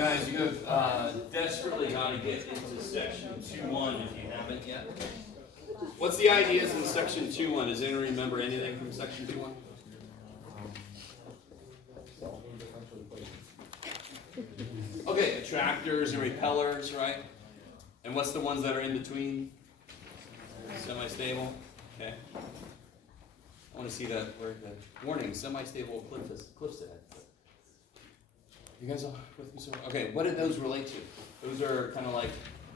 Guys, you have desperately got to get into section 2.1 if you haven't yet. What's the ideas in section 2.1? Does anyone remember anything from section 2.1? Okay, attractors and repellers, right? And what's the ones that are in between? Semi-stable. Okay. I want to see that word. Warning: semi-stable cliffs ahead. You guys all with me so far? Okay, what do those relate to? Those are kind of like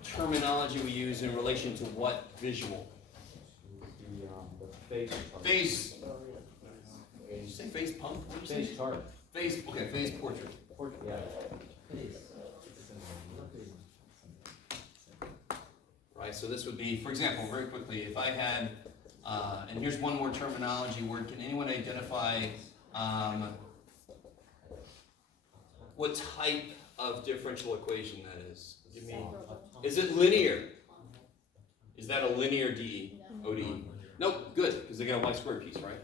terminology we use in relation to what visual? The phase. Did you say phase pump? What did you say? phase chart. Phase. Okay, phase portrait. Yeah. Right. So this would be, for example, very quickly, if I had, and here's one more terminology word. Can anyone identify what type of differential equation that is? Give me. Is it linear? Is that a linear DE? ODE? Nope, good, because they got a y squared piece, right?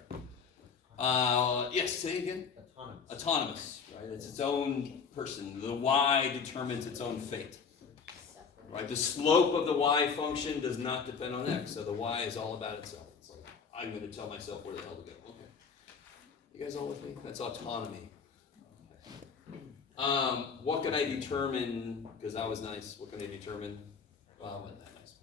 Yes, say again? Autonomous, right? It's its own person. The y determines its own fate. Right? The slope of the y function does not depend on x, so the y is all about itself. It's like, I'm going to tell myself where the hell to go. Okay. You guys all with me? That's autonomy. What can I determine, because that was nice, what can I determine? Well, wasn't that nice?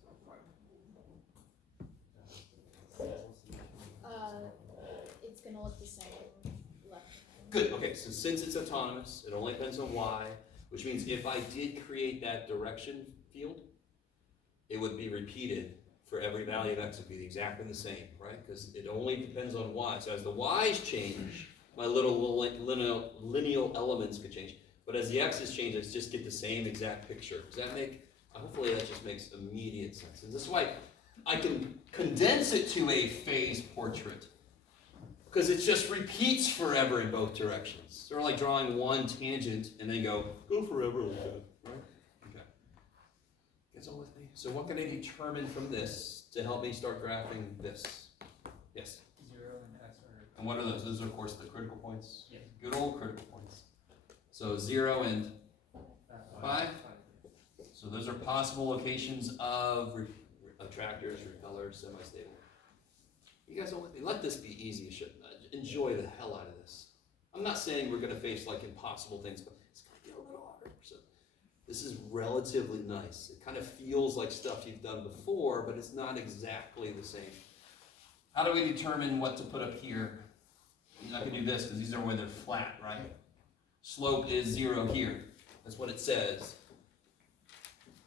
It's going to look the same left. Good, okay, so since it's autonomous, it only depends on y, which means if I did create that direction field, it would be repeated for every value of x. It would be exactly the same, right? Because it only depends on y. So as the y's change, my little lineal elements could change. But as the x's change, I just get the same exact picture. Does that make, hopefully that just makes immediate sense. And this is why I can condense it to a phase portrait. Because it just repeats forever in both directions. Sort of like drawing one tangent and then go forever like that, right? Okay. You guys all with me? So what can I determine from this to help me start graphing this? Yes? 0 and x are... And what are those? Those are, of course, the critical points. Yes. Good old critical points. So 0 and 5? So those are possible locations of attractors, repellers, semi-stable. You guys all with me? Let this be easy. You should enjoy the hell out of this. I'm not saying we're going to face like impossible things, but it's going to get a little harder. So this is relatively nice. It kind of feels like stuff you've done before, but it's not exactly the same. How do we determine what to put up here? I can do this because these are where they're flat, right? Slope is 0 here. That's what it says.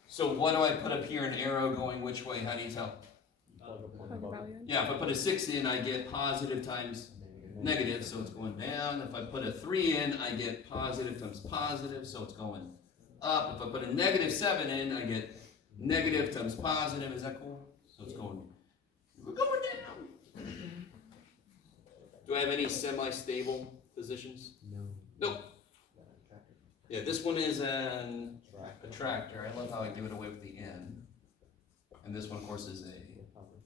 So what do I put up here? An arrow going which way? How do you tell? Yeah, if I put a 6 in, I get positive times negative, so it's going down. If I put a 3 in, I get positive times positive, so it's going up. If I put a negative 7 in, I get negative times positive. Is that cool? So it's going, we're going down. Do I have any semi-stable positions? No. Nope. Yeah, this one is an attractor. I love how I give it away with the N. And this one, of course, is a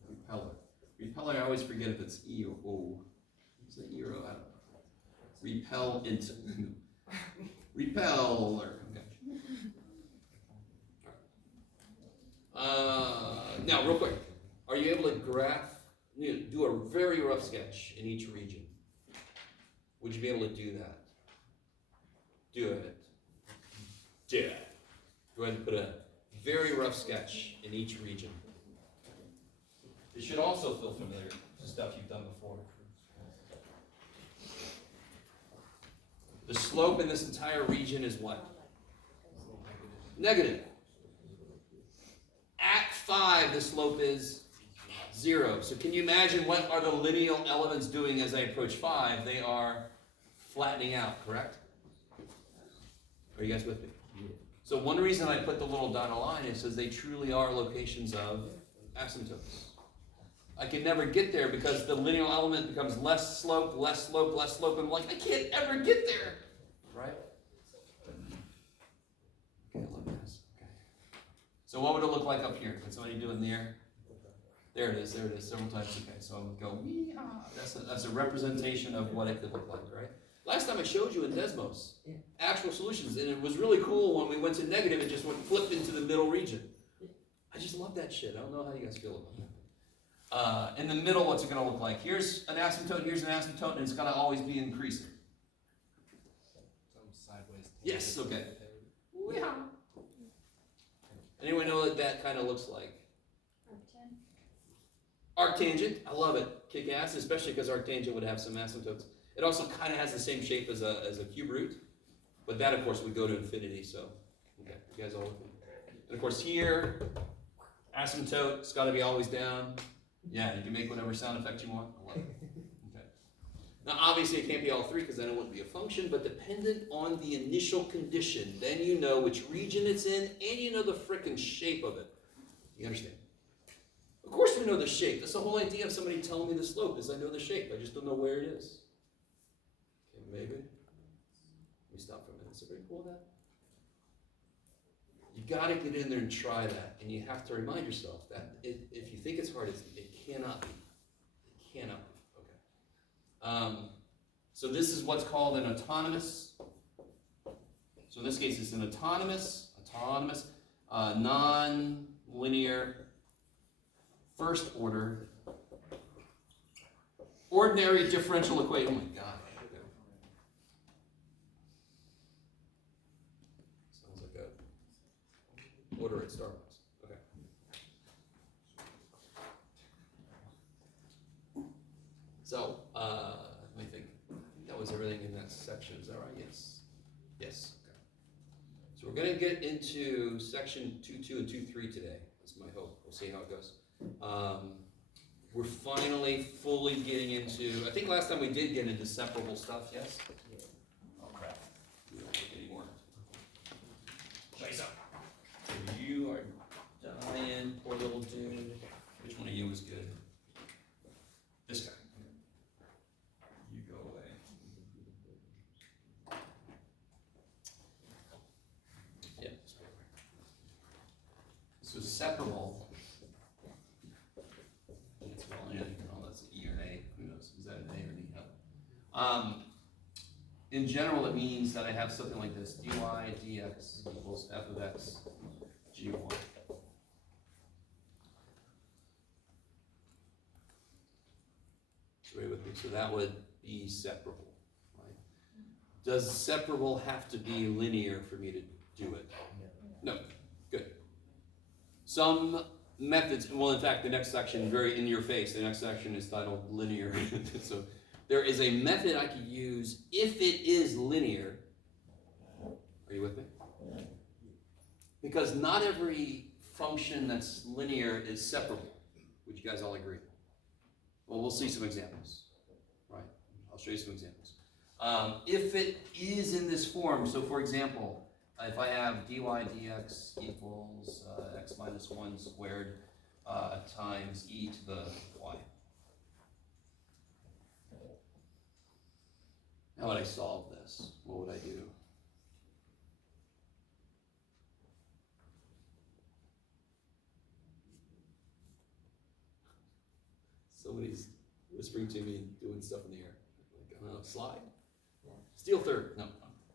repeller. Repeller, I always forget if it's E or O. Is it E or O? I don't know. Repellent. Repeller. Okay. Now, real quick. Are you able to do a very rough sketch in each region? Would you be able to do that? Do it. Do it. Go ahead and put a very rough sketch in each region. It should also feel familiar to stuff you've done before. The slope in this entire region is what? Negative. At 5, the slope is 0. So can you imagine what are the lineal elements doing as I approach 5? They are flattening out, correct? Are you guys with me? So one reason I put the little dotted line is because they truly are locations of asymptotes. I can never get there because the lineal element becomes less slope, less slope, less slope. And I'm like, I can't ever get there. Right? Okay, look at this. Okay. So what would it look like up here? Can somebody do it in the air? There it is, several times. Okay, so I would go, that's a representation of what it could look like, right? Last time I showed you in Desmos, actual solutions, and it was really cool when we went to negative, it just went flipped into the middle region. I just love that shit. I don't know how you guys feel about that. In the middle, what's it gonna look like? Here's an asymptote, and it's gonna always be increasing. Some sideways. Yes, okay. Yeah. Anyone know what that kind of looks like? Arctangent, I love it. Kick ass, especially because arctangent would have some asymptotes. It also kind of has the same shape as a cube root, but that of course would go to infinity, so, okay, you guys all with me? And of course here, asymptote, it's gotta be always down. Yeah, you can make whatever sound effect you want, I love it. Okay. Now obviously it can't be all three because then it wouldn't be a function, but dependent on the initial condition, then you know which region it's in and you know the frickin' shape of it. You understand? Of course we know the shape. That's the whole idea of somebody telling me the slope is I know the shape. I just don't know where it is. Okay, maybe. Let me stop for a minute. Is everybody cool with that? You gotta get in there and try that. And you have to remind yourself that if you think it's hard, it cannot be. It cannot be. Okay. So this is what's called an autonomous. So in this case, it's an autonomous, non-linear, first order, ordinary differential equation. Oh my God. Sounds like a order at Starbucks. Okay. So, let me think. That was everything in that section. Is that right? Yes. Yes. Okay. So we're going to get into section 2.2 and 2.3 today. That's my hope. We'll see how it goes. We're finally fully getting into, I think last time we did get into separable stuff, yes? Oh crap, we don't look anymore. Chase up. You are dying, poor little dude. Which one of you is good? This guy. You go away. Yeah, this way. So separable. In general, it means that I have something like this: dy dx equals f of x g1. So right with me. So that would be separable, right? Does separable have to be linear for me to do it? No. Good. Some methods. Well, in fact, the next section, very in your face. The next section is titled linear. So. There is a method I could use if it is linear. Are you with me? Because not every function that's linear is separable. Would you guys all agree? Well, we'll see some examples. Right? I'll show you some examples. If it is in this form, so for example, if I have dy dx equals x minus 1 squared times e to the y. How would I solve this? What would I do? Somebody's whispering to me and doing stuff in the air. Like, I don't know, slide? Steal third. No.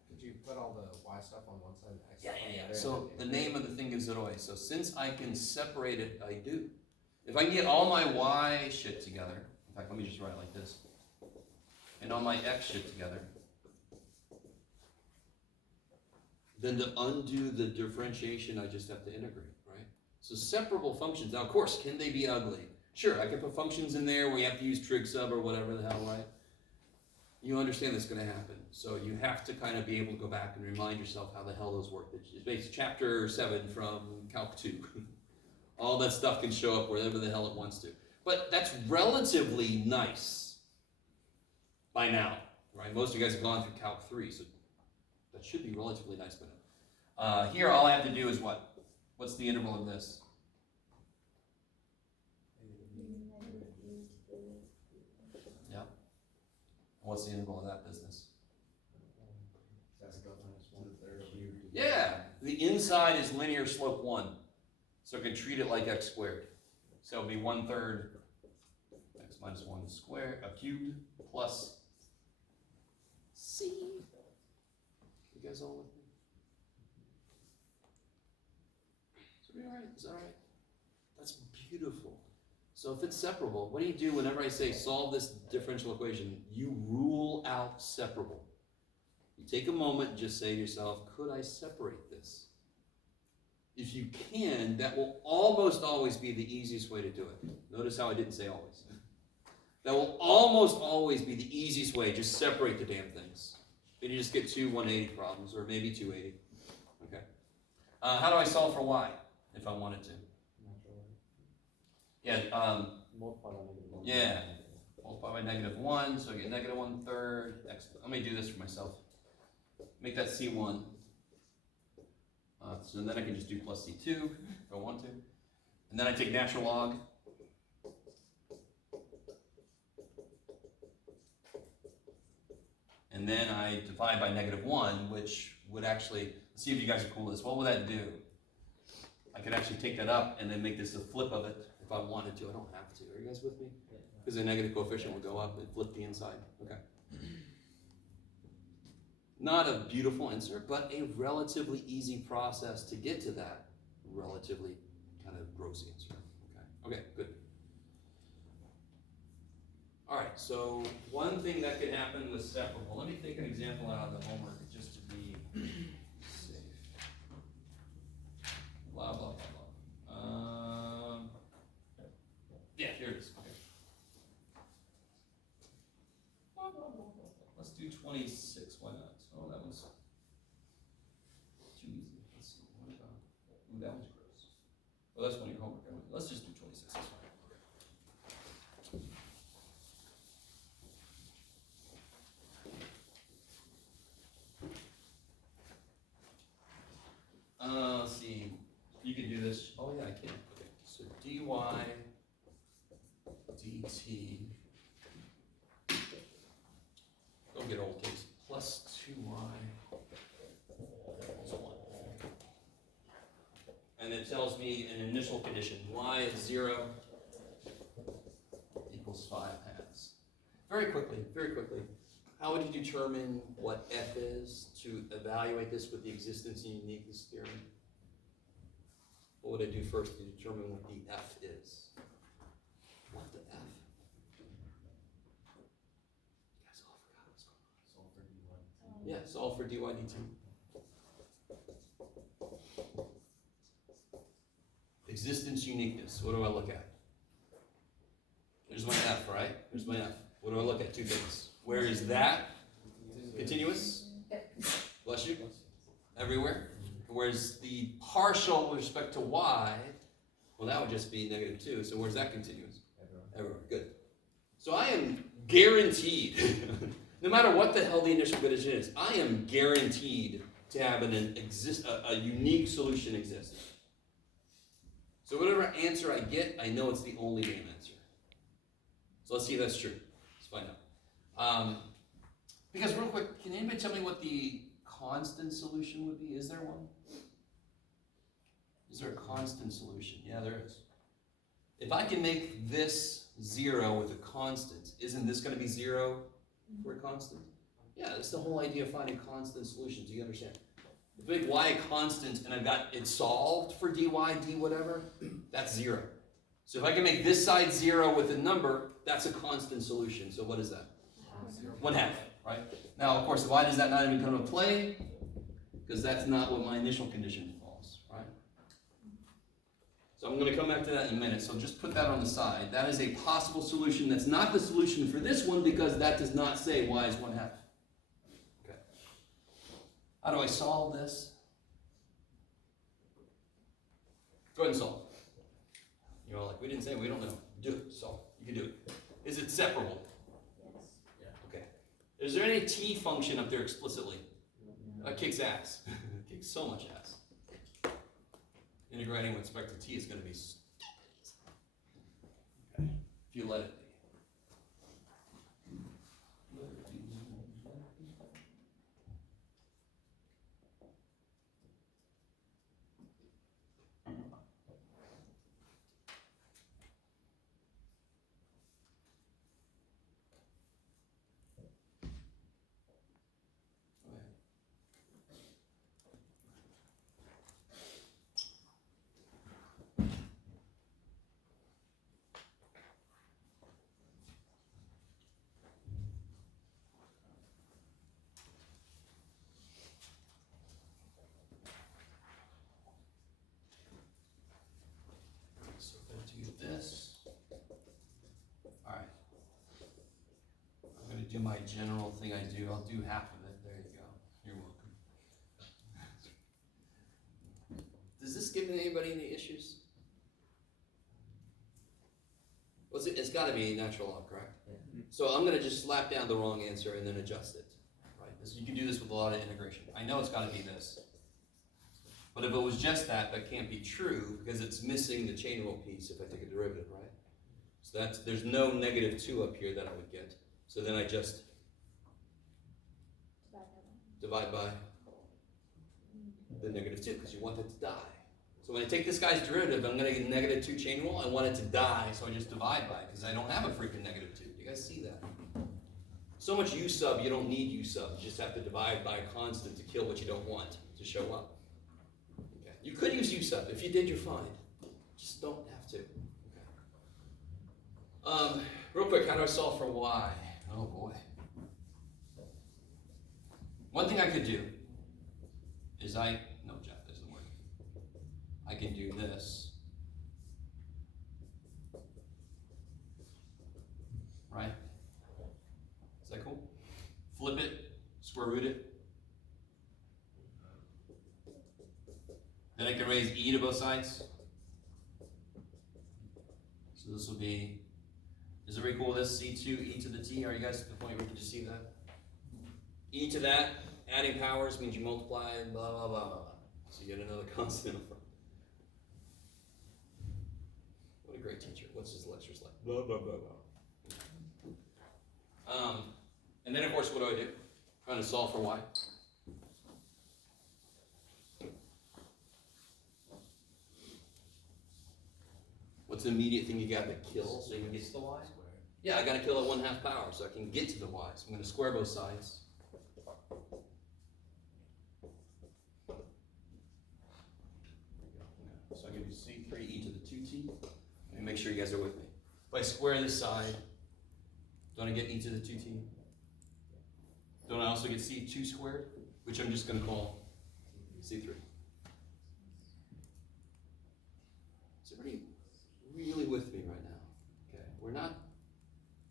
Could you put all the y stuff on one side and x Yeah, stuff on the other? So the name of the thing gives it away. So since I can separate it, I do. If I can get all my y shit together, in fact, let me just write it like this. And all my x shit together, then to undo the differentiation, I just have to integrate, right? So separable functions, now of course, can they be ugly? Sure, I can put functions in there where you have to use trig sub or whatever the hell, right? You understand that's gonna happen. So you have to kind of be able to go back and remind yourself how the hell those work. It's basically chapter 7 from Calc 2. All that stuff can show up wherever the hell it wants to. But that's relatively nice by now, right? Most of you guys have gone through Calc 3, so that should be relatively nice by now. Here, all I have to do is what? What's the interval of this? Yeah. What's the interval of that business? Yeah, the inside is linear slope 1. So I can treat it like x squared. So it'll be 1/3 x minus 1 squared, cubed, plus See? You guys all with me? Is that all right? Is that all right? That's beautiful. So if it's separable, what do you do whenever I say solve this differential equation? You rule out separable. You take a moment and just say to yourself, could I separate this? If you can, that will almost always be the easiest way to do it. Notice how I didn't say always. That will almost always be the easiest way. Just separate the damn things. Then you just get two 180 problems, or maybe 280. Okay. How do I solve for y if I wanted to? Yeah, Multiply by negative 1. yeah. Multiply by negative 1, so I get negative 1/3. Excellent. Let me do this for myself. Make that C1. So then I can just do plus C2 if I want to. And then I take natural log. And then I divide by negative 1, which would actually, let's see if you guys are cool with this. What would that do? I could actually take that up and then make this a flip of it if I wanted to. I don't have to. Are you guys with me? Because the negative coefficient will go up and flip the inside. Okay. Not a beautiful answer, but a relatively easy process to get to that relatively kind of gross answer. Okay. Okay, good. All right, so one thing that could happen with separable, let me take an example out of the homework just to be safe. Blah, blah, blah, blah. Yeah, here it is. Okay. Let's do 26. Why not? Oh, that was too easy. Let's see. What about? Ooh, that one's gross. Well, that's one of your homework. Let's just do 26. That's fine. Let's see. You can do this. Oh yeah, I can. Okay. So dy dt. Go get old case. Plus 2y equals 1. And it tells me an initial condition. Y is 0 equals 5/2. Very quickly. How would you determine what f is to evaluate this with the existence and uniqueness theorem? What would I do first to determine what the f is? What the f? You guys all forgot what's going on. Solve for dy. Yeah, solve for dy dt. Existence, uniqueness. What do I look at? There's my f, right? There's my f. What do I look at? Two things. Where is that? Continuous? Bless you. Everywhere. Whereas the partial with respect to y, well, that would just be -2. So where's that continuous? Everywhere. Good. So I am guaranteed, no matter what the hell the initial condition is, I am guaranteed to have a unique solution exist. So whatever answer I get, I know it's the only damn answer. So let's see if that's true. Let's find out. Because real quick, can anybody tell me what the constant solution would be? Is there one? Is there a constant solution? Yeah, there is. If I can make this 0 with a constant, isn't this going to be 0 for a constant? Yeah, that's the whole idea of finding constant solutions. Do you understand? If I make y a constant and I've got it solved for dy, d whatever, that's 0. So if I can make this side 0 with a number, that's a constant solution. So what is that? 1/2, right? Now, of course, why does that not even come into play? Because that's not what my initial condition involves, right? So I'm going to come back to that in a minute. So just put that on the side. That is a possible solution. That's not the solution for this one because that does not say y is 1/2. Okay. How do I solve this? Go ahead and solve. You're all like, we didn't say, we don't know. Do it. Solve. You can do it. Is it separable? Yes. Okay. Is there any t function up there explicitly? That kicks ass. Kicks so much ass. Integrating with respect to t is going to be stupid. Okay. If you let it be. in my general thing I do, I'll do half of it. There you go. You're welcome. Does this give anybody any issues? Well, it's got to be natural log, correct? Yeah. So I'm going to just slap down the wrong answer and then adjust it. Right? You can do this with a lot of integration. I know it's got to be this. But if it was just that, that can't be true because it's missing the chain rule piece if I take a derivative, right? So there's no -2 up here that I would get. So then I just divide by the -2 because you want it to die. So when I take this guy's derivative, I'm going to get -2 chain rule. I want it to die, so I just divide by it because I don't have a freaking -2. You guys see that? So much u sub, you don't need u sub. You just have to divide by a constant to kill what you don't want to show up. Okay. You could use u sub. If you did, you're fine. Just don't have to. Okay. Real quick, how do I solve for y? Oh boy. One thing I could do is no, Jeff, that doesn't work. I can do this. Right? Is that cool? Flip it, square root it. Then I can raise e to both sides. So this will be, is everybody cool with this? C2 e to the t. Are you guys at the point where you can just see that? E to that, adding powers means you multiply and blah, blah, blah, blah, blah. So you get another constant in front. What a great teacher. What's his lectures like? Blah, blah, blah, blah. And then, of course, what do? Trying to solve for y. What's the immediate thing you got to kill so you can get to the y? Yeah, I got to kill at 1/2 power so I can get to the y. So I'm going to square both sides. So I give you C3 e to the 2t. Let me make sure you guys are with me. If I square this side, don't I get e to the 2t? Don't I also get c2 squared? Which I'm just going to call c3. Is everybody really with me right now? Okay, we're not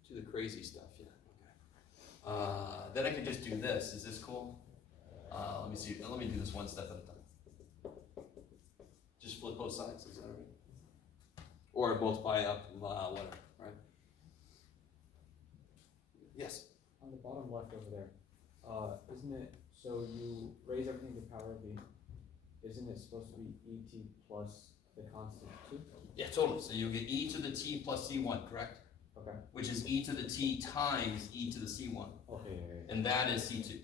to the crazy stuff yet. Okay. Then I could just do this. Is this cool? Let me see. Let me do this one step at a time. Just flip both sides. Is that all right? Or multiply up, whatever. Right? Yes. On the bottom left over there, isn't it, so you raise everything to the power of b, isn't it supposed to be et plus the constant 2? Yeah, totally. So you'll get e to the t plus c1, correct? Okay. Which is e to the t times e to the c1. Okay, yeah. And that is c2.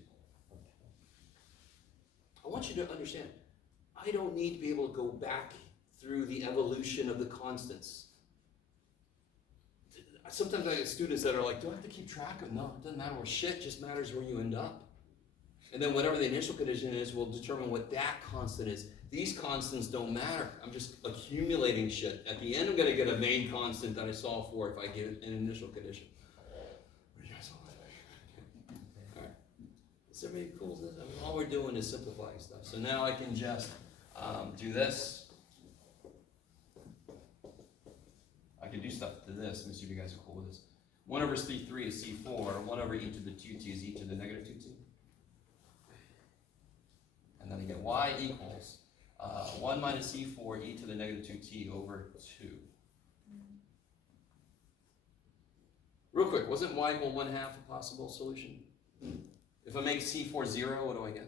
I want you to understand, I don't need to be able to go back through the evolution of the constants. Sometimes I get students that are like, do I have to keep track of? No, it doesn't matter where shit, just matters where you end up. And then whatever the initial condition is will determine what that constant is. These constants don't matter. I'm just accumulating shit. At the end, I'm going to get a main constant that I solve for if I give an initial condition. What do you guys all think? All right. Is everybody cool with this? I mean, all we're doing is simplifying stuff. So now I can just do this. I can do stuff to this. Let me see if you guys are cool with this. 1 over C3 is C4. 1 over e to the 2t is e to the -2t. And then I get y equals 1 minus C4 e to the -2t over 2. Real quick, wasn't y equal 1/2 a possible solution? If I make C4 0, what do I get?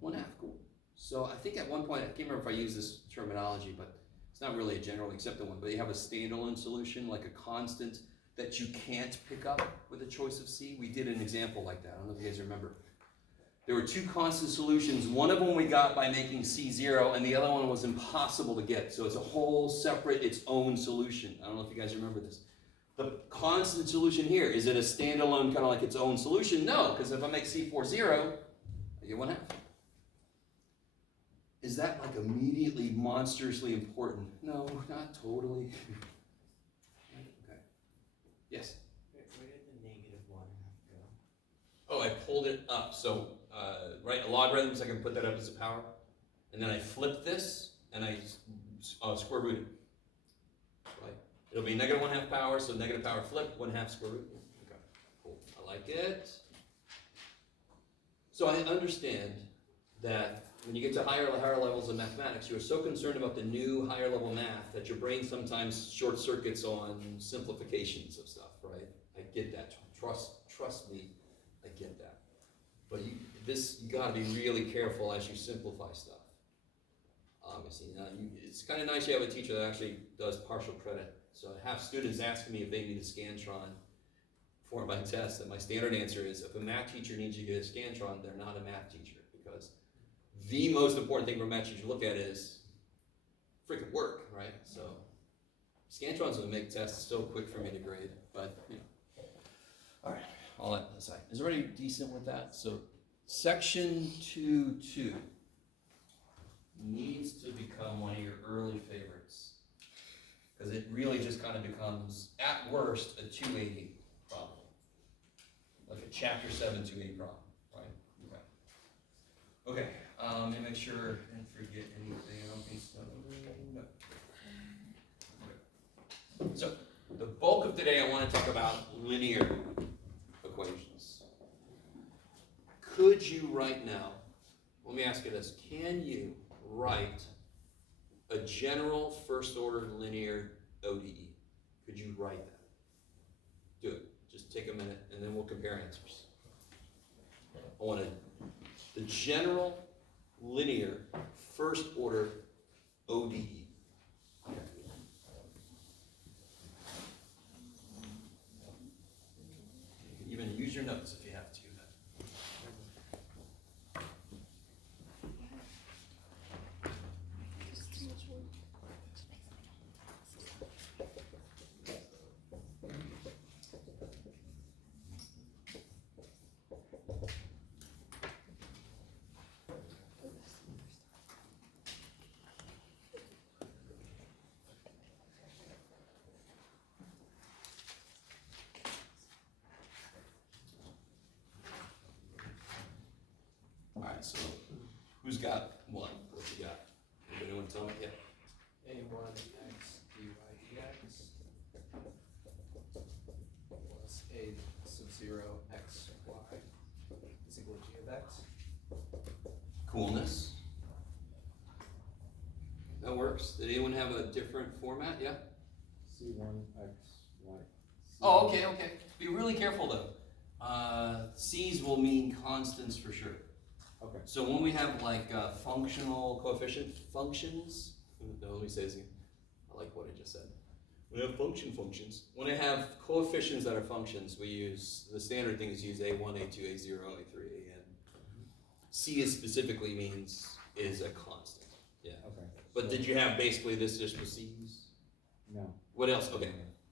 1/2, cool. So I think at one point, I can't remember if I used this terminology, but it's not really a generally accepted one, but you have a standalone solution, like a constant that you can't pick up with a choice of C. We did an example like that. I don't know if you guys remember. There were 2 constant solutions. One of them we got by making C 0, and the other one was impossible to get. So it's a whole separate, its own solution. I don't know if you guys remember this. The constant solution here, is it a standalone, kind of like its own solution? No, because if I make C4 0, I get 1/2. Is that like immediately monstrously important? No, not totally. Okay. Yes? Where did the -1/2 go? Oh, I pulled it up. So, right, logarithms, I can put that up as a power. And then I flip this, and I square root it. Right? It'll be -1/2 power, so negative power flip, 1/2 square root. Okay, cool. like it. So I understand that when you get to higher levels of mathematics, you are so concerned about the new higher level math that your brain sometimes short circuits on simplifications of stuff, right? I get that. Trust me, I get that. But you gotta be really careful as you simplify stuff. Obviously, now it's kind of nice you have a teacher that actually does partial credit. So I have students asking me if they need a Scantron for my test, and my standard answer is, if a math teacher needs you to get a Scantron, they're not a math teacher, because the most important thing for a math teacher to look at is freaking work, right? So Scantrons would make tests so quick for me to grade, but you know. All right, all that aside. Is everybody decent with that? So section 2.2 needs to become one of your early favorites, because it really just kind of becomes, at worst, a 280 problem. Like a chapter 7 280 problem, right? Okay. Okay, let me make sure I didn't forget anything. I don't think so. No. Okay. So, the bulk of today I want to talk about linear equations. Could you right now, let me ask you this, can you write a general first order linear ODE? Could you write that? Do it. Just take a minute and then we'll compare answers. I want the general linear first order ODE. Okay. You can even use your notes if you have to. Alright, so who's got one? What you got? Anybody want to tell me? Yeah. A1 x dy dx plus a sub 0 x y is equal to g of x. Coolness. That works. Did anyone have a different format? Yeah? C1 x y. Oh, okay. Be really careful though. C's will mean constants for sure. Okay. So when we have like functional coefficient functions, no, let me say this again. I like what I just said. We have functions. When I have coefficients that are functions, we use, the standard thing is use A1, A2, A0, A3, AN. C is specifically means is a constant. Yeah. Okay. But so- did you have basically this just with C's? No. What else? Okay.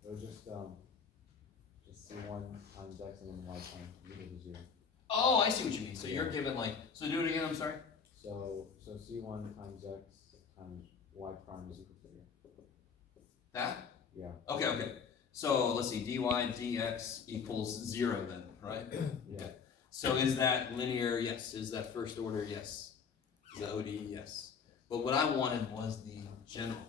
It was just C1 times x and then y times equal to 0. Oh, I see what you mean. So you're given like, so do it again, I'm sorry. So C1 times x times y prime is equal to 0. That? Yeah. Okay. So let's see, dy dx equals 0 then, right? Yeah. Okay. So is that linear? Yes. Is that first order? Yes. Is that ODE? Yes. But what I wanted was the general.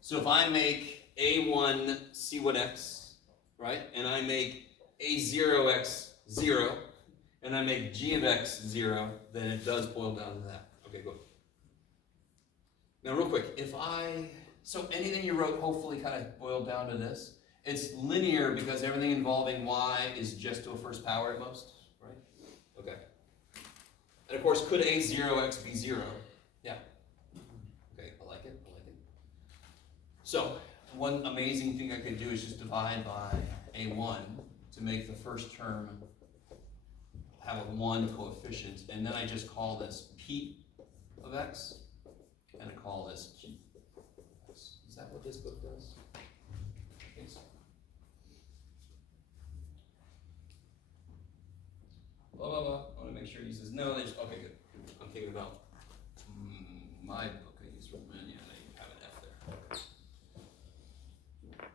So if I make A1 see what x, right? And I make A0x 0, and I make g of x 0, then it does boil down to that. Okay, good. Now real quick, so anything you wrote hopefully kind of boiled down to this. It's linear because everything involving y is just to a first power at most, right? Okay. And of course, could A0x be 0? Yeah. Okay, I like it. So, one amazing thing I could do is just divide by A1 to make the first term have a 1 coefficient, and then I just call this P of x, and I call this Q of x. Is that what this book does? I think so. Blah, blah, blah. I want to make sure he says no. Okay, good. I'm thinking about my book I use for men. Yeah, they have an F there.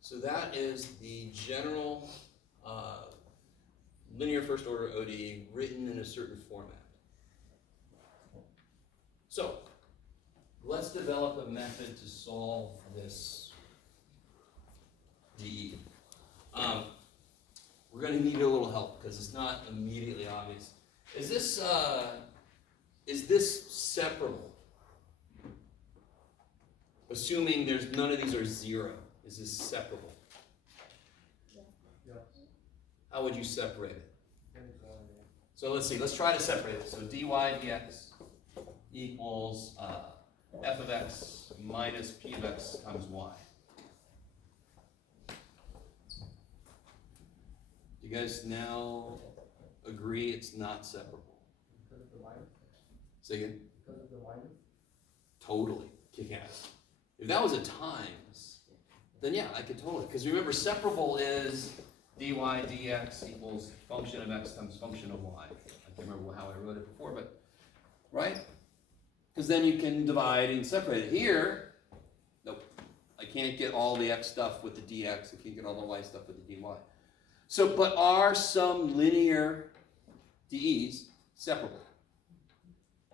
So that is the general linear first order ODE written in a certain format. So let's develop a method to solve this DE. we're gonna need a little help because it's not immediately obvious. Is this separable? Assuming there's none of these are 0, is this separable? Yeah. How would you separate it? So let's see, let's try to separate it. So dy dx equals f of x minus p of x times y. Do you guys now agree it's not separable? Because of the minus? Say again? Because of the minus? Totally, kick ass. If that was a times, then yeah, I could totally. Because remember, separable is dy dx equals function of x times function of y. I can't remember how I wrote it before, but right? Because then you can divide and separate it. Here, nope. I can't get all the x stuff with the dx. I can't get all the y stuff with the dy. So, but are some linear d's separable?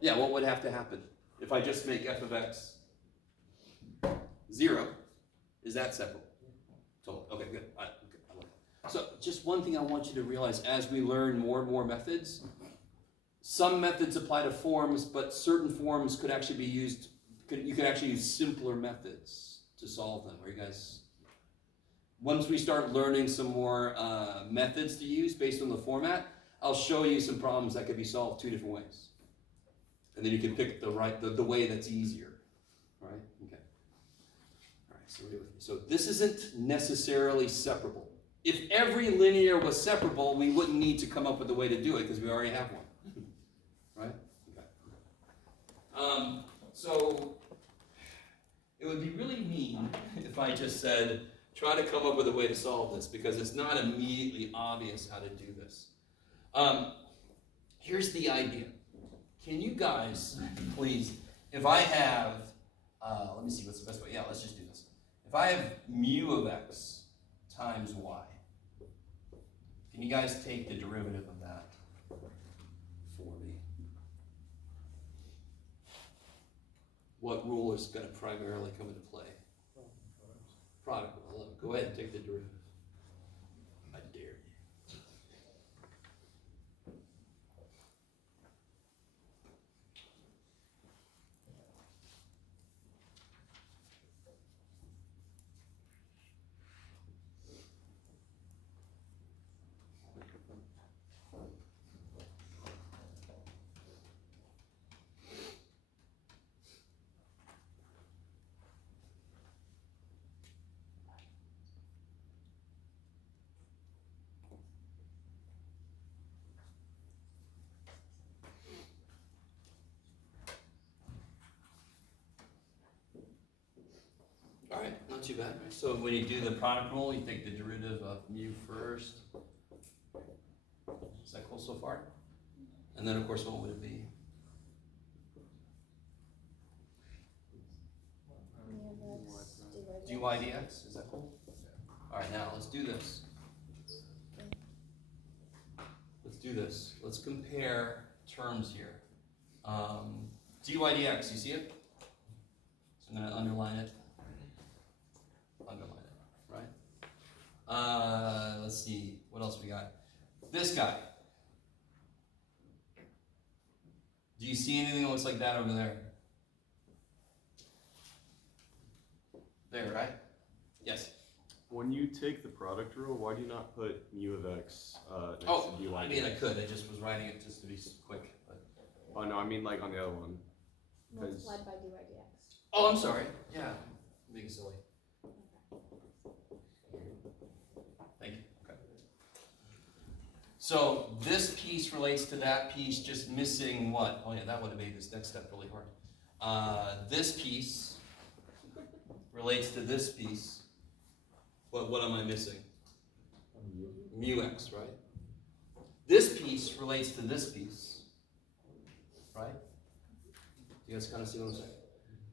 Yeah, what would have to happen? If I just make f of x 0, is that separable? Totally. Okay, good. All right, okay, I like that. So just one thing I want you to realize as we learn more and more methods, some methods apply to forms, but certain forms could actually be used, you could actually use simpler methods to solve them. Are you guys, once we start learning some more methods to use based on the format, I'll show you some problems that could be solved 2 different ways. And then you can pick the way that's easier, right? Okay. All right, so we're with me. So this isn't necessarily separable. If every linear was separable, we wouldn't need to come up with a way to do it because we already have one, right? Okay. So it would be really mean if I just said, try to come up with a way to solve this because it's not immediately obvious how to do this. Here's the idea. Can you guys, please, if I have, let me see what's the best way. Yeah, let's just do this. If I have mu of x times y, can you guys take the derivative of that for me? What rule is going to primarily come into play? Product rule. Go ahead and take the derivative. I dare you. All right, not too bad. So when you do the product rule, you take the derivative of mu first. Is that cool so far? And then, of course, what would it be? Dy dx, is that cool? All right, now let's do this. Let's do this. Let's compare terms here. Dy dx, you see it? So I'm going to underline it. Underline it, right? Let's see, what else we got? This guy. Do you see anything that looks like that over there? There, right? Yes. When you take the product rule, why do you not put mu of x next Oh, to dy? I mean, I could. I just was writing it just to be quick. But... Oh no, I mean like on the other one. Multiplied by dy dx. Oh, I'm sorry. Yeah, being silly. Thank you. Okay. So this piece relates to that piece, just missing what? Oh yeah, that would have made this next step really hard. This piece relates to this piece. What am I missing? Mu x, right? This piece relates to this piece, right? You guys kind of see what I'm saying?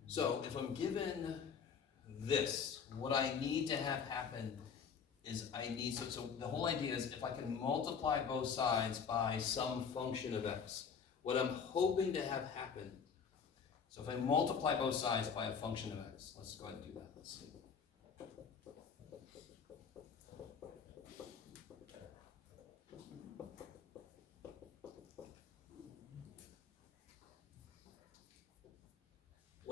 So if I'm given this, what I need to have happen is so the whole idea is if I can multiply both sides by some function of x, what I'm hoping to have happen, so if I multiply both sides by a function of x, let's go ahead and do that. Let's see.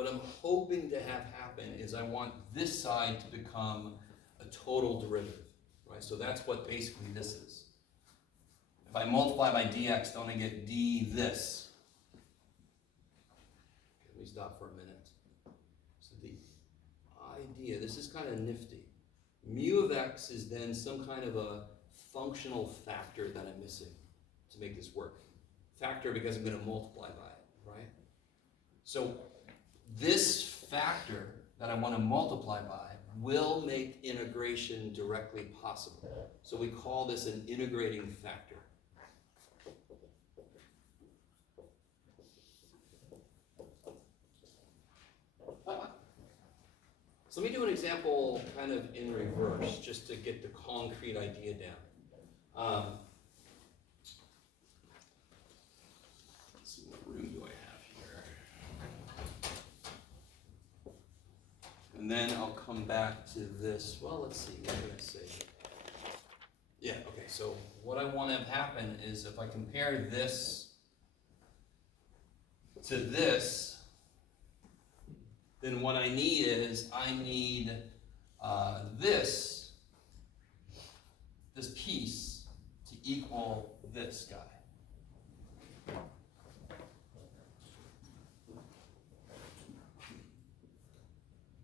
What I'm hoping to have happen is I want this side to become a total derivative, right? So that's what basically this is. If I multiply by dx, don't I get d this? Let me stop for a minute. So the idea, this is kind of nifty. Mu of x is then some kind of a functional factor that I'm missing to make this work. Factor because I'm going to multiply by it, right? So this factor that I want to multiply by will make integration directly possible. So we call this an integrating factor. So let me do an example kind of in reverse, just to get the concrete idea down. Let's see, what room do I have here? And then I'll come back to this. Well, let's see, what did I say? Yeah, okay, so what I want to have happen is if I compare this to this, then what I need is, I need this piece to equal this guy.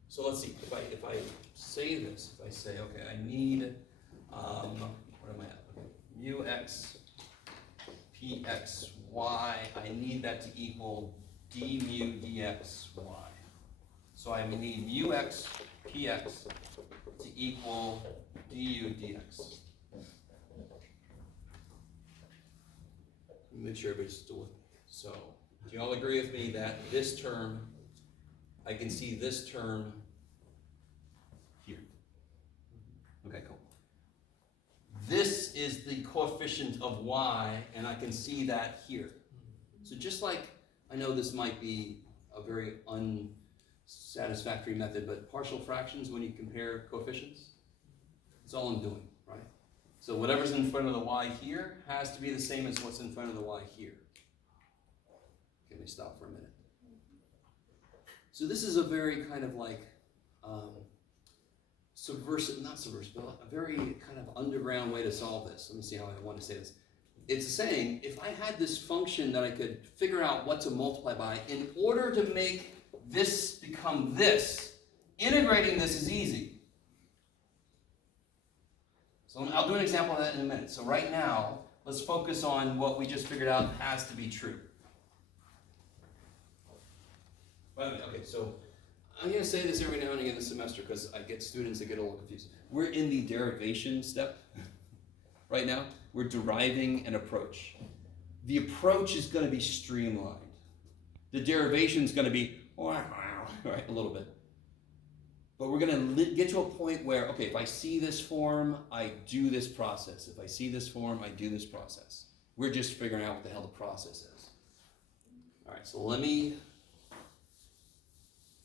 So let's see, if I say this, if I say, okay, I need, what am I at? Okay, mu x px y, I need that to equal d mu dx y. So I need mu x px to equal du dx. Make sure everybody's still with me. So, do you all agree with me that this term, I can see this term here? Okay, cool. This is the coefficient of y, and I can see that here. So just like, I know this might be a very unsatisfactory method, but partial fractions, when you compare coefficients, that's all I'm doing, right? So whatever's in front of the y here has to be the same as what's in front of the y here. Okay, let me stop for a minute. So this is a very kind of like subversive, not subversive, but a very kind of underground way to solve this. Let me see how I want to say this. It's saying, if I had this function that I could figure out what to multiply by, in order to make this become this, integrating this is easy. So I'll do an example of that in a minute. So right now, let's focus on what we just figured out has to be true. Okay, so I'm going to say this every now and again this semester because I get students that get a little confused. We're in the derivation step right now. We're deriving an approach. The approach is going to be streamlined. The derivation is going to be, right, a little bit. But we're going to get to a point where, okay, if I see this form, I do this process. If I see this form, I do this process. We're just figuring out what the hell the process is. All right, so let me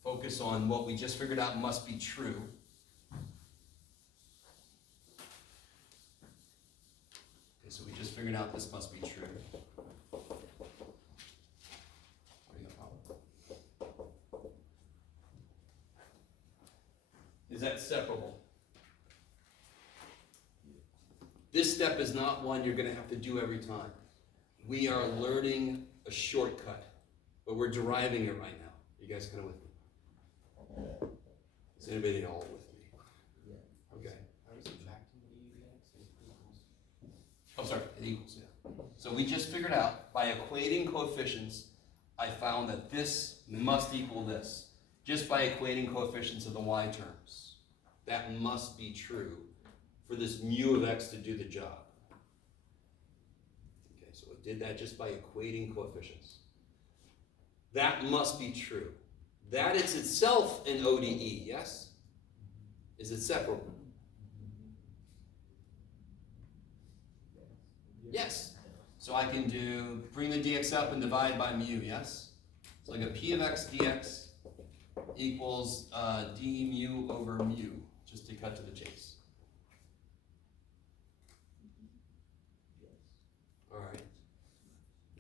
focus on what we just figured out must be true. Okay, so we just figured out this must be true. Is that separable? This step is not one you're going to have to do every time. We are learning a shortcut, but we're deriving it right now. You guys kind of with me? Is anybody at all with me? Yeah. Okay. Are we subtracting dx or equals? Oh, sorry, it equals, yeah. So we just figured out, by equating coefficients, I found that this must equal this. Just by equating coefficients of the y terms. That must be true for this mu of x to do the job. Okay, so it did that just by equating coefficients. That must be true. That is itself an ODE, yes? Is it separable? Yes. So I can bring the dx up and divide by mu, yes? So I got p of x dx equals d mu over mu, just to cut to the chase. All right.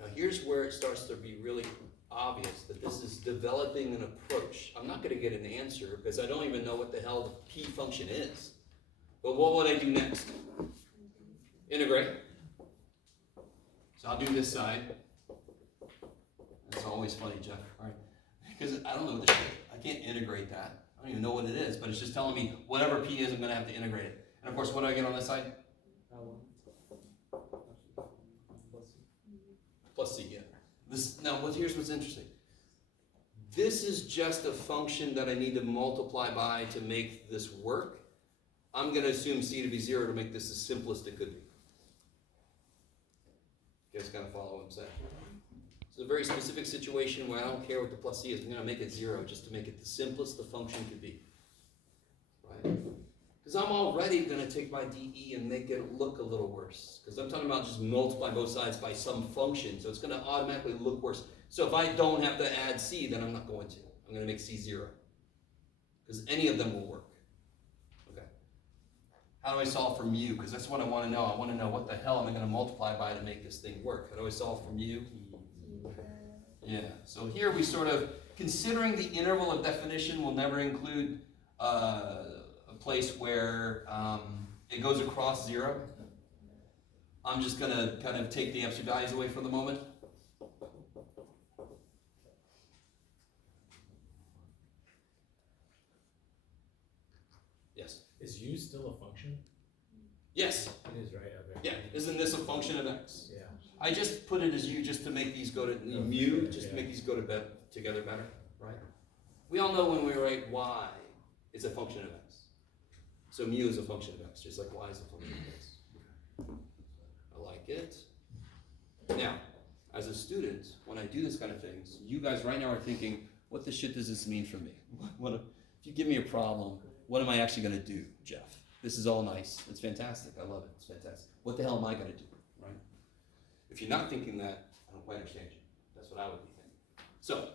Now here's where it starts to be really obvious that this is developing an approach. I'm not gonna get an answer because I don't even know what the hell the P function is. But what would I do next? Integrate. So I'll do this side. That's always funny, Jeff, all right? Because I don't know what this is. I can't integrate that. I don't even know what it is, but it's just telling me whatever P is, I'm gonna have to integrate it. And of course, what do I get on this side? Plus C, yeah. Here's what's interesting. This is just a function that I need to multiply by to make this work. I'm gonna assume C to be 0 to make this the simplest it could be. You guys kind of follow what I'm saying? It's a very specific situation where I don't care what the plus C is. I'm gonna make it 0 just to make it the simplest the function could be. Right? Because I'm already gonna take my DE and make it look a little worse. Because I'm talking about just multiply both sides by some function, so it's gonna automatically look worse. So if I don't have to add C, then I'm not going to. I'm gonna make C 0. Because any of them will work. Okay. How do I solve for mu? Because that's what I wanna know. I wanna know what the hell am I gonna multiply by to make this thing work. How do I solve for mu? Yeah, so here we sort of, considering the interval of definition will never include a place where it goes across 0. I'm just gonna kind of take the absolute values away for the moment. Yes. Is u still a function? Yes. It is, right? Okay. Yeah. Isn't this a function of x? Yeah. I just put it as u just to make these go to mu, just to make these go to together better, right? We all know when we write y, it's a function of x. So mu is a function of x, just like y is a function of x. I like it. Now, as a student, when I do this kind of things, you guys right now are thinking, what the shit does this mean for me? If you give me a problem, what am I actually gonna do, Jeff? This is all nice, it's fantastic, I love it, it's fantastic. What the hell am I gonna do, right? If you're not thinking that, I don't quite understand you. That's what I would be thinking. So,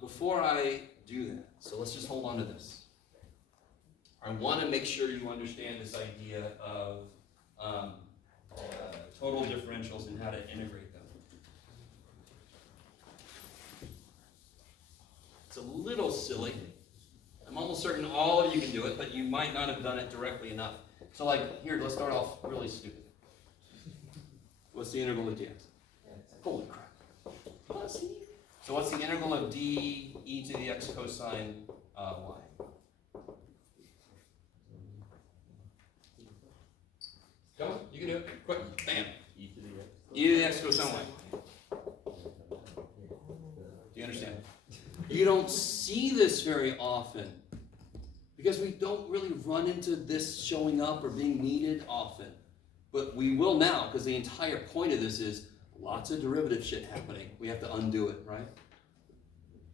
before I do that, so let's just hold on to this. I want to make sure you understand this idea of total differentials and how to integrate them. It's a little silly. I'm almost certain all of you can do it, but you might not have done it directly enough. So like, here, let's start off really stupid. What's the integral of dx? Holy crap. So what's the integral of d e to the x cosine y? Come on, you can do it. Quick, bam. E to the x cosine y. Do you understand? You don't see this very often because we don't really run into this showing up or being needed often. But we will now, because the entire point of this is lots of derivative shit happening. We have to undo it, right?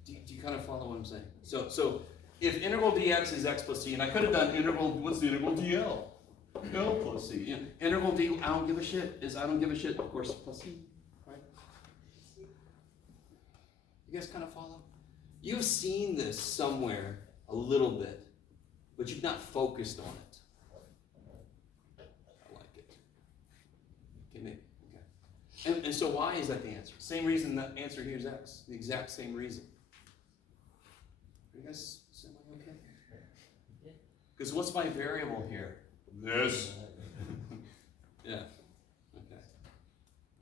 Do you kind of follow what I'm saying? So if integral dx is x plus c, and I could have done integral, what's the integral dl? L plus c. Yeah. Integral d, I don't give a shit, is I don't give a shit, of course, plus c, right? You guys kind of follow? You've seen this somewhere a little bit, but you've not focused on it. Okay, maybe. Okay. And so why is that the answer? Same reason the answer here is x. The exact same reason. Are you guys semi okay? Because what's my variable here? This. Yeah. Okay.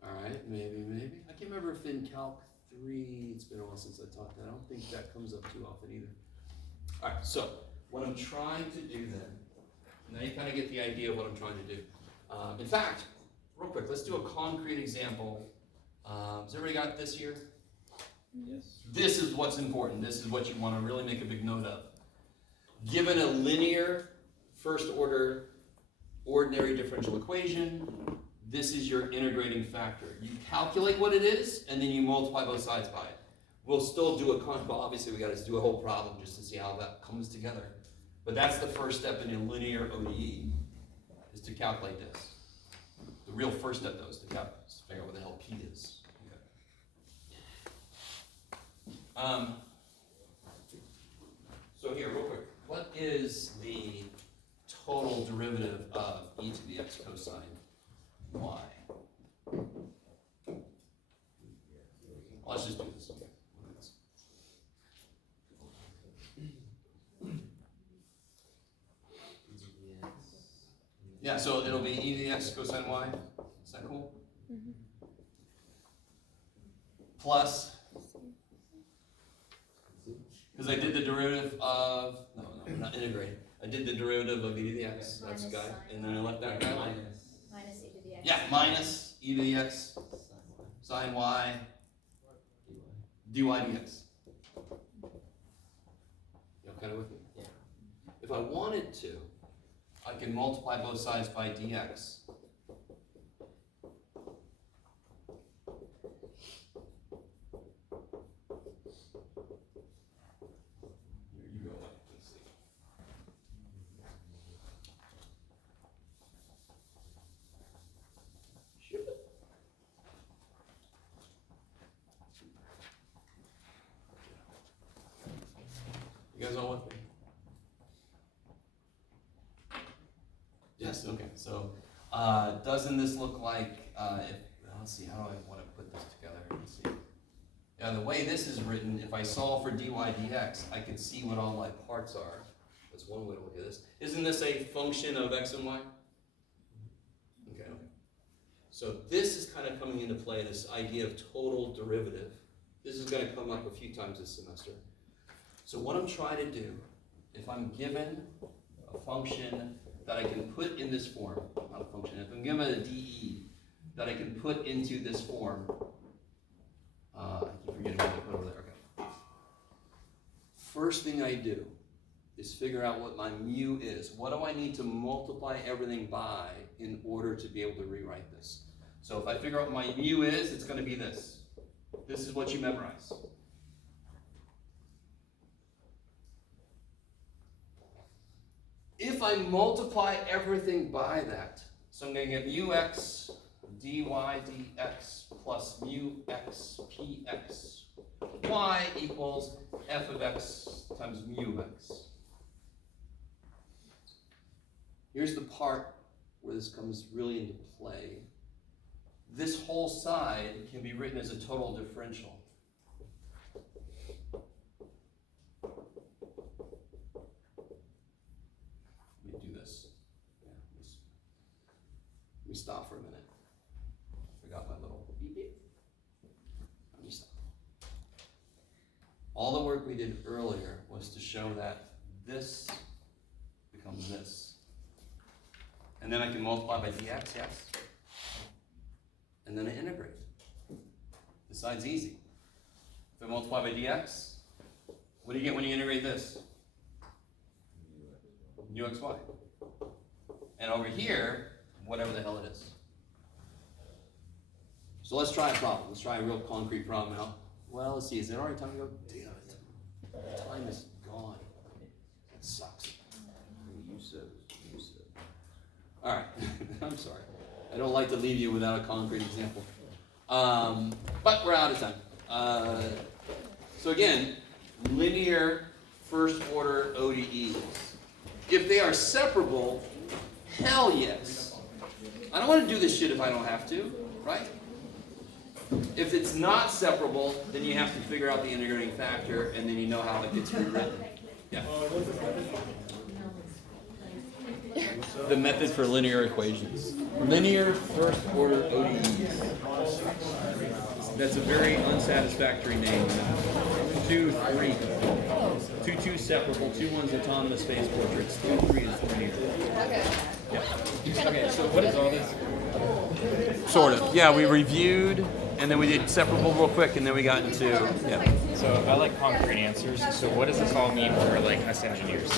All right. Maybe. I can't remember if in Calc 3, it's been a while since I taught that. I don't think that comes up too often either. All right. So what I'm trying to do then, now you kind of get the idea of what I'm trying to do. In fact, real quick, let's do a concrete example. Has everybody got this here? Yes. This is what's important. This is what you want to really make a big note of. Given a linear first order ordinary differential equation, this is your integrating factor. You calculate what it is, and then you multiply both sides by it. We'll still do well, obviously we got to do a whole problem just to see how that comes together. But that's the first step in a linear ODE, is to calculate this. The real first step, though, is to figure out what the hell P is. Okay. So here, real quick, what is the total derivative of e to the x cosine y? let's just do this. Yeah, so it'll be e to the x cosine y. Is that cool? Plus, because I did the derivative of, no, not integrate. I did the derivative of e to the x, that's the guy, and then I left that guy alone. Minus e to the x. Yeah, minus e to the x sine y dy dx. You kind of with me? Yeah. If I wanted to, I can multiply both sides by dx. Here you go. Let's see. Ship it. You guys all with me? Yes, okay, so, doesn't this look like, let's see, how do I wanna put this together, let's see. Yeah, the way this is written, if I solve for dy dx, I can see what all my parts are. That's one way to look at this. Isn't this a function of x and y? Okay. So this is kind of coming into play, this idea of total derivative. This is gonna come up a few times this semester. So what I'm trying to do, if I'm given a function that I can put in this form, not a function, if I'm given a dE that I can put into this form, I keep forgetting what I put over there, okay. First thing I do is figure out what my mu is. What do I need to multiply everything by in order to be able to rewrite this? So if I figure out what my mu is, it's gonna be this. This is what you memorize. If I multiply everything by that, so I'm going to get mu x dy dx plus mu x px y equals f of x times mu of x. Here's the part where this comes really into play. This whole side can be written as a total differential. Let me do this. Yeah, let me stop for a minute. Forgot my little beep beep. Let me stop. All the work we did earlier was to show that this becomes this. And then I can multiply by dx, yes? And then I integrate. This side's easy. If I multiply by dx, what do you get when you integrate this? Mu xy. And over here, whatever the hell it is. So let's try a problem. Let's try a real concrete problem now. Well, let's see, is it already time to go? Damn it. Time is gone. That sucks. You said. All right, I'm sorry. I don't like to leave you without a concrete example. But we're out of time. So again, linear first order ODEs. If they are separable, hell yes. I don't want to do this shit if I don't have to, right? If it's not separable, then you have to figure out the integrating factor, and then you know how it gets rewritten. Yeah. The method for linear equations. Linear first order ODEs. That's a very unsatisfactory name. 2, 3. 2 separable, 2 one's autonomous phase portraits, 2, 3 is linear. Okay. Yeah. Okay, so what is all this? Sort of. Yeah, we reviewed, and then we did separable real quick, and then we got into, yeah. So I like concrete answers. So what does this all mean for like us engineers?